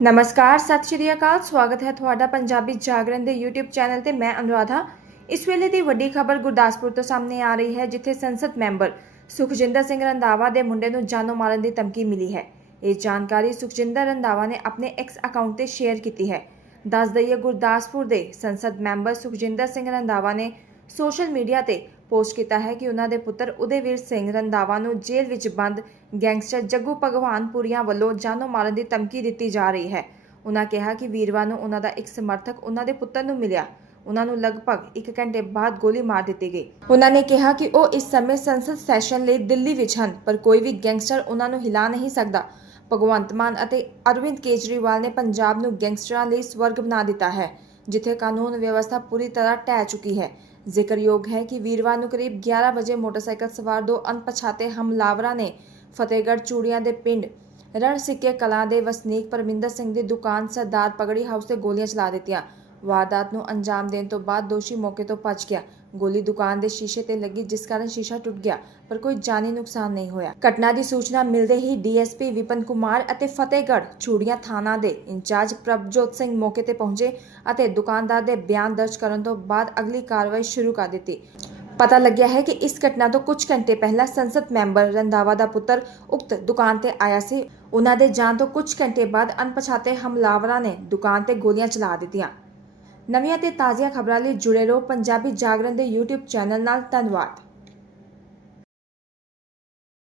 ਨਮਸਕਾਰ, ਸਤਿ ਸ਼੍ਰੀ ਅਕਾਲ, ਸਵਾਗਤ ਹੈ ਤੁਹਾਡਾ ਪੰਜਾਬੀ ਜਾਗਰਣ ਦੇ YouTube ਚੈਨਲ ਤੇ ਮੈਂ ਅਨੁਰਾਧਾ। ਇਸ ਵੇਲੇ ਦੀ ਵੱਡੀ ਖਬਰ ਗੁਰਦਾਸਪੁਰ ਤੋਂ ਸਾਹਮਣੇ ਆ ਰਹੀ ਹੈ, ਜਿੱਥੇ ਸੰਸਦ ਮੈਂਬਰ ਸੁਖਜਿੰਦਰ ਸਿੰਘ ਰੰਧਾਵਾ ਦੇ ਮੁੰਡੇ ਨੂੰ ਜਾਨੋਂ ਮਾਰਨ ਦੀ ਧਮਕੀ ਮਿਲੀ ਹੈ। ਇਹ ਜਾਣਕਾਰੀ ਸੁਖਜਿੰਦਰ ਰੰਧਾਵਾ ਨੇ ਆਪਣੇ ਐਕਸ ਅਕਾਊਂਟ ਤੇ ਸ਼ੇਅਰ ਕੀਤੀ ਹੈ। ਦੱਸ ਦਈਏ, ਗੁਰਦਾਸਪੁਰ ਦੇ ਸੰਸਦ ਮੈਂਬਰ ਸੁਖਜਿੰਦਰ ਸਿੰਘ ਰੰਧਾਵਾ ਨੇ ਸੋਸ਼ਲ ਮੀਡੀਆ ਤੇ ਪੋਸਟ ਕੀਤਾ ਹੈ ਕਿ ਉਹਨਾਂ ਦੇ ਪੁੱਤਰ ਉਦੇਵੀਰ ਸਿੰਘ ਰੰਧਾਵਾ ਨੂੰ ਜੇਲ੍ਹ ਵਿੱਚ ਬੰਦ ਗੈਂਗਸਟਰ ਜੱਗੂ ਭਗਵਾਨਪੁਰੀਆ ਵੱਲੋਂ ਜਾਨੋਂ ਮਾਰਨ ਦੀ ਧਮਕੀ ਦਿੱਤੀ ਜਾ ਰਹੀ ਹੈ। ਉਹਨਾਂ ਕਿਹਾ ਕਿ ਵੀਰਵਾਰ ਨੂੰ ਉਹਨਾਂ ਦਾ ਇੱਕ ਸਮਰਥਕ ਉਹਨਾਂ ਦੇ ਪੁੱਤਰ ਨੂੰ ਮਿਲਿਆ। ਉਹਨਾਂ ਨੂੰ ਲਗਭਗ 1 ਘੰਟੇ ਬਾਅਦ ਗੋਲੀ ਮਾਰ ਦਿੱਤੀ ਗਈ। ਉਹਨਾਂ ਨੇ ਕਿਹਾ ਕਿ ਉਹ ਇਸ ਸਮੇਂ ਸੰਸਦ ਸੈਸ਼ਨ ਲਈ ਦਿੱਲੀ ਵਿੱਚ ਹਨ, ਪਰ ਕੋਈ ਵੀ ਗੈਂਗਸਟਰ ਉਹਨਾਂ ਨੂੰ ਹਿਲਾ ਨਹੀਂ ਸਕਦਾ। ਭਗਵੰਤ ਮਾਨ ਅਤੇ ਅਰਵਿੰਦ ਕੇਜਰੀਵਾਲ ਨੇ ਪੰਜਾਬ ਨੂੰ ਗੈਂਗਸਟਰਾਂ ਲਈ ਸਵਰਗ ਬਣਾ ਦਿੱਤਾ ਹੈ। ਜਿੱਥੇ ਕਾਨੂੰਨ ਵਿਵਸਥਾ ਪੂਰੀ ਤਰ੍ਹਾਂ ਢਹਿ ਚੁੱਕੀ ਹੈ ਜ਼ਿਕਰਯੋਗ ਹੈ ਕਿ ਵੀਰਵਾਰ ਨੂੰ ਕਰੀਬ 11 ਵਜੇ ਮੋਟਰਸਾਈਕਲ ਸਵਾਰ ਦੋ ਅਣਪਛਾਤੇ ਹਮਲਾਵਰਾਂ ਨੇ ਫਤਿਹਗੜ੍ਹ ਚੂੜੀਆਂ ਦੇ ਪਿੰਡ ਰਣ ਸਿੱਕੇ ਕਲਾਂ ਦੇ ਵਸਨੀਕ ਪਰਮਿੰਦਰ ਸਿੰਘ ਦੀ ਦੁਕਾਨ ਸਰਦਾਰ ਪਗੜੀ ਹਾਊਸ ਤੇ ਗੋਲੀਆਂ ਚਲਾ ਦਿੱਤੀਆਂ ਵਾਰਦਾਤ ਨੂੰ ਅੰਜਾਮ ਦੇਣ ਤੋਂ ਬਾਅਦ ਦੋਸ਼ੀ ਮੌਕੇ ਤੋਂ ਭੱਜ ਗਿਆ ਗੋਲੀ ਦੁਕਾਨ ਦੇ ਸ਼ੀਸ਼ੇ ਤੇ ਲੱਗੀ, ਜਿਸ ਕਾਰਨ ਸ਼ੀਸ਼ਾ ਟੁੱਟ ਗਿਆ, ਪਰ ਕੋਈ ਜਾਨੀ ਨੁਕਸਾਨ ਨਹੀਂ ਹੋਇਆ। ਘਟਨਾ ਦੀ ਸੂਚਨਾ ਮਿਲਦੇ ਹੀ ਡੀਐਸਪੀ ਵਿਪਨ ਕੁਮਾਰ ਅਤੇ ਫਤਿਹਗੜ੍ਹ ਚੂੜੀਆਂ ਥਾਣਾ ਦੇ ਇੰਚਾਰਜ ਪ੍ਰਭਜੋਤ ਸਿੰਘ ਮੌਕੇ ਤੇ ਪਹੁੰਚੇ ਅਤੇ ਦੁਕਾਨਦਾਰ ਦੇ ਬਿਆਨ ਦਰਜ ਕਰਨ ਤੋਂ ਬਾਅਦ ਅਗਲੀ ਕਾਰਵਾਈ ਸ਼ੁਰੂ ਕਰ ਦਿੱਤੀ। ਪਤਾ ਲੱਗਿਆ ਹੈ ਕਿ ਇਸ ਘਟਨਾ ਤੋਂ ਕੁਝ ਘੰਟੇ ਪਹਿਲਾਂ ਸੰਸਦ ਮੈਂਬਰ ਰੰਧਾਵਾ ਦਾ ਪੁੱਤਰ ਉਕਤ ਦੁਕਾਨ ਤੇ ਆਇਆ ਸੀ। ਉਹਨਾਂ ਦੇ ਜਾਣ ਤੋਂ ਕੁਝ ਘੰਟੇ ਬਾਅਦ ਅਣਪਛਾਤੇ ਹਮਲਾਵਰਾਂ ਨੇ ਦੁਕਾਨ ਤੇ ਗੋਲੀਆਂ ਚਲਾ ਦਿੱਤੀਆਂ। ਨਵੀਆਂ ਤੇ ਤਾਜ਼ੀਆਂ ਖਬਰਾਂ ਲਈ ਜੁੜੇ ਰਹੋ ਪੰਜਾਬੀ ਜਾਗਰਣ ਦੇ YouTube ਚੈਨਲ ਨਾਲ ਧੰਨਵਾਦ।